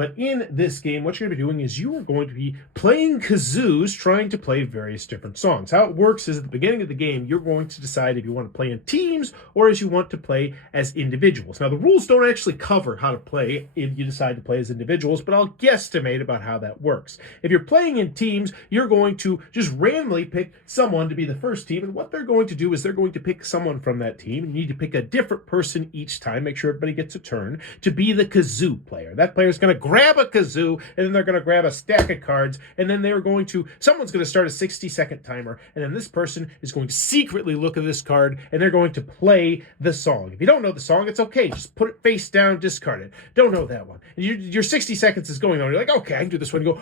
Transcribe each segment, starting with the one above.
But in this game, what you're going to be doing is you are going to be playing kazoos, trying to play various different songs. How it works is at the beginning of the game, you're going to decide if you want to play in teams or as you want to play as individuals. Now, the rules don't actually cover how to play if you decide to play as individuals, but I'll guesstimate about how that works. If you're playing in teams, you're going to just randomly pick someone to be the first team, and what they're going to do is they're going to pick someone from that team. You need to pick a different person each time, make sure everybody gets a turn, to be the kazoo player. That player is going to grab a kazoo, and then they're going to grab a stack of cards, and then someone's going to start a 60-second timer, and then this person is going to secretly look at this card, and they're going to play the song. If you don't know the song, it's okay. Just put it face down, discard it. Don't know that one. And your 60 seconds is going on. You're like, okay, I can do this one. You go,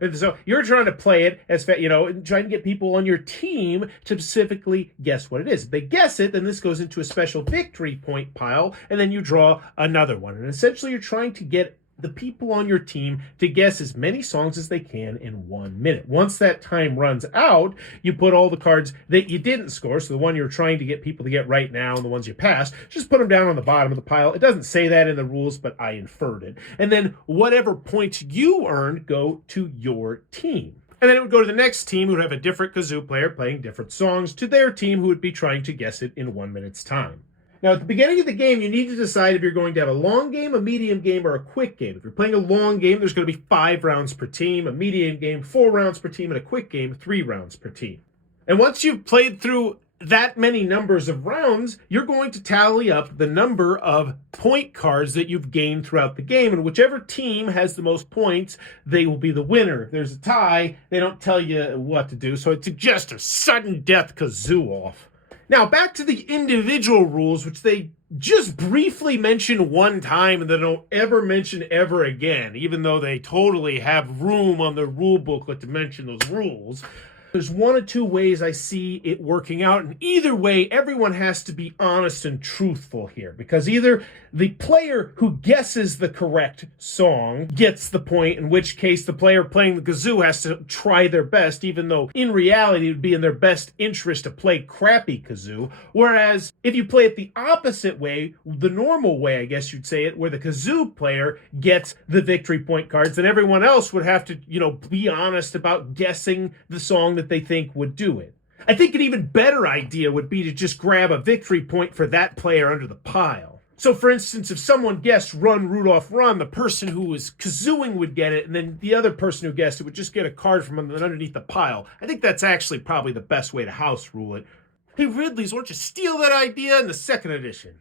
and so you're trying to play it as trying to get people on your team to specifically guess what it is. If they guess it, then this goes into a special victory point pile, and then you draw another one. And essentially, you're trying to get the people on your team to guess as many songs as they can in 1 minute. Once that time runs out, you put all the cards that you didn't score, so the one you're trying to get people to get right now and the ones you passed, just put them down on the bottom of the pile. It doesn't say that in the rules, but I inferred it. And then whatever points you earned go to your team. And then it would go to the next team who would have a different kazoo player playing different songs to their team who would be trying to guess it in 1 minute's time. Now, at the beginning of the game, you need to decide if you're going to have a long game, a medium game, or a quick game. If you're playing a long game, there's going to be 5 rounds per team, a medium game, 4 rounds per team, and a quick game, 3 rounds per team. And once you've played through that many numbers of rounds, you're going to tally up the number of point cards that you've gained throughout the game, and whichever team has the most points, they will be the winner. If there's a tie, they don't tell you what to do, so it's just a sudden death kazoo off. Now, back to the individual rules, which they just briefly mention one time and they don't ever mention ever again, even though they totally have room on the rule booklet to mention those rules. There's 1 or 2 ways I see it working out, and either way, everyone has to be honest and truthful here, because either the player who guesses the correct song gets the point, in which case the player playing the kazoo has to try their best, even though in reality it would be in their best interest to play crappy kazoo, whereas if you play it the opposite way, the normal way, I guess you'd say it, where the kazoo player gets the victory point cards, then everyone else would have to, be honest about guessing the song that they think would do it. I think an even better idea would be to just grab a victory point for that player under the pile. So, for instance, if someone guessed Run, Rudolph, Run, the person who was kazooing would get it, and then the other person who guessed it would just get a card from underneath the pile. I think that's actually probably the best way to house rule it. Hey, Ridleys, why don't you steal that idea in the 2nd edition?